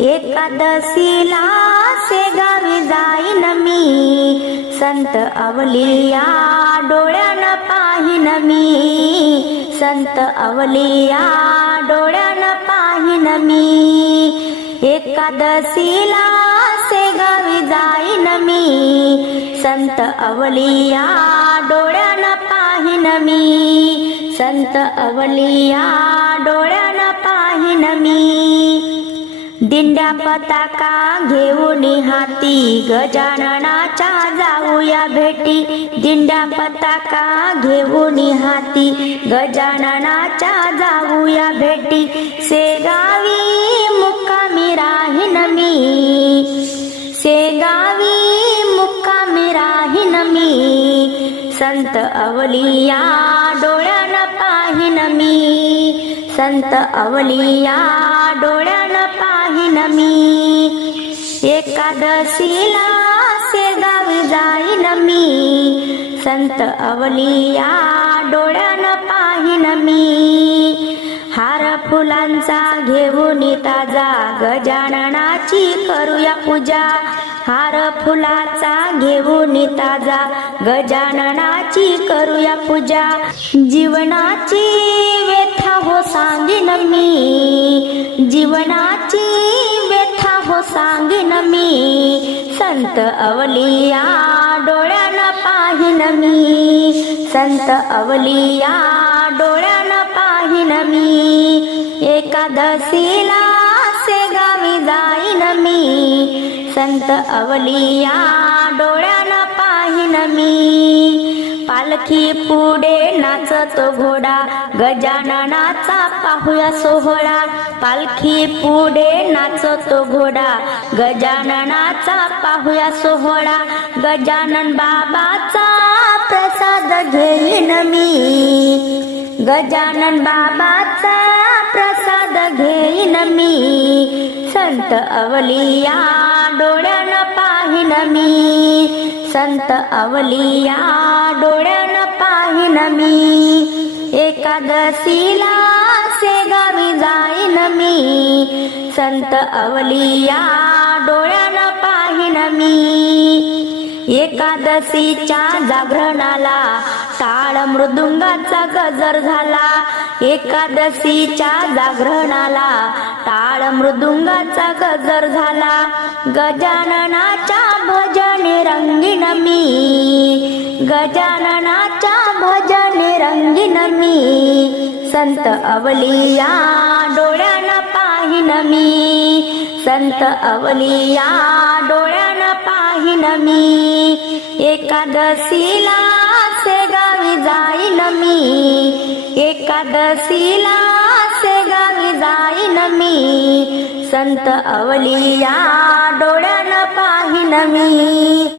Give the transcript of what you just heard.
एकादशीला शेगावी जाईन मी. संत अवलिया डोळ्यानं पाहिन मी. संत अवलिया डोळ्यानं पाहिन मी. एकादशीला शेगावी जाईन मी. संत अवलिया डोळ्यानं पाहिन मी. संत अवलिया डोळ्यानं पाहिन मी. दिंड्या पताका घेऊन हाती गजाननाच्या जाऊया भेटी. दिंड्या पताका घेऊन हाती गजाननाच्या जाऊया भेटी. शेगावी मुक्कामी राहीन मी. शेगावी मुक्कामी राहीन मी. संत अवलिया डोळ्यानं पाहिन मी. संत अवलिया डोळ्यानं जाईन मी. एकादशीला शेगावी जाईन मी. संत अवलिया डोळ्यानं पाहिन मी. हार फुलांचा घेऊन ताजा गजाननाची करूया पूजा. हार फुलाचा घेऊन ताजा गजाननाची करूया पूजा. जीवनाची व्यथा हो सांगेन मी. संत अवलिया डोळ्यानं पाहिन मी. संत अवलिया डोळ्यानं पाहिन मी. एकादशीला शेगावी जाईन मी. संत अवलिया डोळ्यानं पाहिन मी. पालखी पुढे नाचतो घोडा गजाननाचा पाहूया सोहळा. पालखी पुढे नाचतो घोडा गजाननाचा पाहूया सोहळा. गजानन बाबाचा प्रसाद घेईन मी. गजानन बाबाचा प्रसाद घेईन मी. संत अवलिया डोळ्यानं पाहिन मी. संत अवलिया डोळ्यानं पाहिन मी. एकादशीला शेगावी जाईन मी. संत अवलिया डोळ्यानं पाहिन मी. एकादशीच्या जागरणाला टाळ मृदुंगाचा गजर झाला. एकादशीच्या जागरणाला टाळ मृदुंगाचा गजर झाला. गजाननाच्या भजने रंगीन मी. गजाननाच्या भजने रंगीन मी. संत अवलिया डोळ्यानं पाहिन मी. संत अवलिया डोळ्यानं पाहिन मी. एकादशीला शेगावी जाईन मी. एकादशीला शेगावी जाईन मी. संत अवलिया डोळ्यानं पाहिन मी.